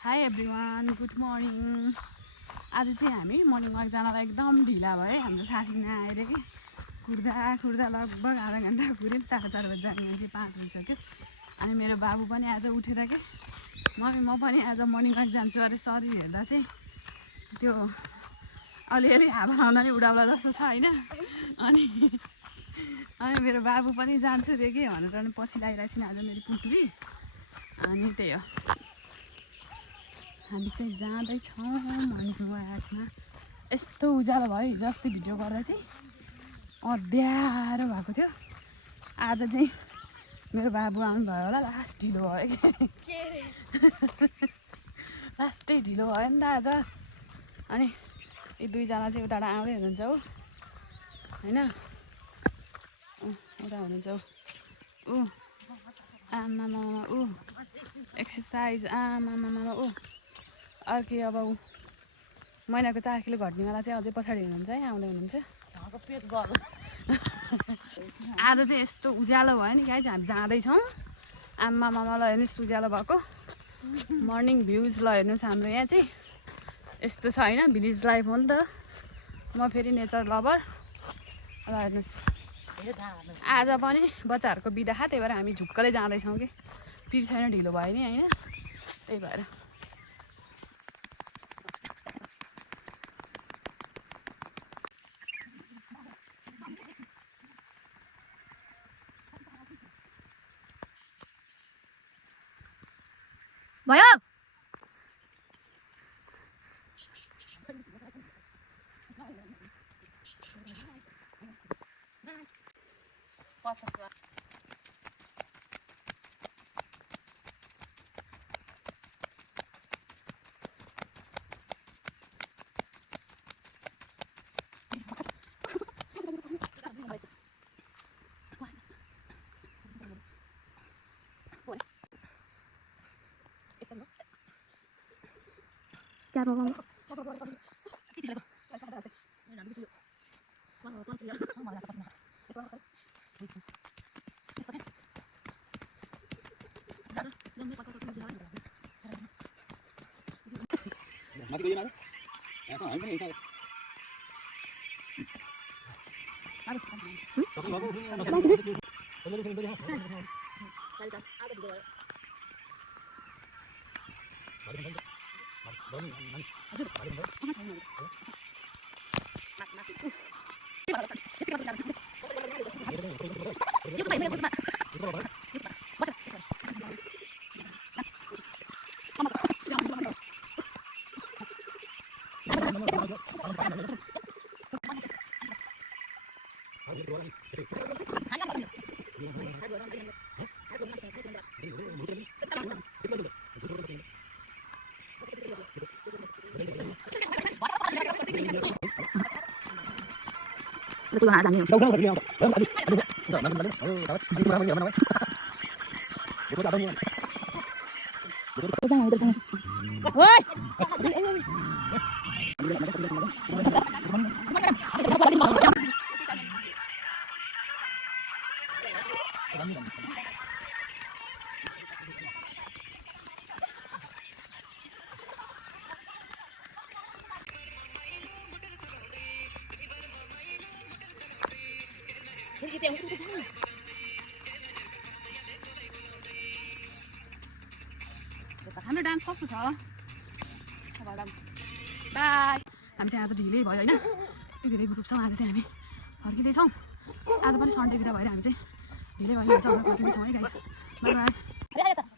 High everyone, good morning. आज चाहिँ हामी मर्निङ वाक जानलाई एकदम ढिला भयो। हाम्रो साथी नआएर कि कुर्दा लगभग आधा घन्टा कुर्यौँ। 4:30 बजी जाने मान्छे 5 बजिसक्यो। अनि मेरो बाबु पनि आज उठेर कि मम्मी म पनि आज मर्निङ वाक जान्छु अरे। सरी हेर्दा चाहिँ त्यो अलिअलि हावा आउँदा नि उडाउला जस्तो छ होइन। अनि मेरो बाबु पनि जान्छु रे कि भनेर अनि पछि लागिरहेको थिएन आज मेरो पुटुरी। अनि त्यही हो, हामी चाहिँ जाँदैछौँ मर्निङ वाकमा। यस्तो उज्यालो भयो, हिजो अस्ति भिडियो गर्दा चाहिँ अँध्यारो भएको थियो। आज चाहिँ मेरो बाबु आउनुभयो होला, लास्ट ढिलो भयो कि लास्टै ढिलो भयो नि त आज। अनि यी दुईजना चाहिँ उता आउँदै हुनुहुन्छ हो होइन, उता हुनुहुन्छ ऊ आमामा ऊ एक्सर्साइज आमामा ऊ अर्कै। अब ऊ महिनाको 4 किलो घट्नेवाला चाहिँ अझै पछाडि हुनुहुन्छ है, आउँदै हुनुहुन्छ। आज चाहिँ यस्तो उज्यालो भयो नि गाइज, हामी जाँदैछौँ। आमामामालाई हेर्नुहोस् उज्यालो भएको मर्निङ भ्युज। ल हेर्नुहोस् हाम्रो यहाँ चाहिँ यस्तो छ होइन, भिलेज लाइफ हो नि त। म फेरि नेचर लभर। ल हेर्नुहोस् आज पनि बच्चाहरूको बिदा खा, त्यही भएर हामी झुक्कले जाँदैछौँ कि फेरि छैन, ढिलो भयो नि होइन, त्यही भएर। भयो क्या problem itu nggak ada nih. Jangan udah sana. Woi. हाम्रो डान्स कस्तो छ? बाई। हामी चाहिँ आज ढिलै भयो होइन, धेरै ग्रुप छौँ। आज चाहिँ हामी फर्किँदैछौँ। आज पनि सन्डे बिदा भएर हामी चाहिँ ढिलै भइहाल्छ, फर्किँदैछौँ है गाइस। By by.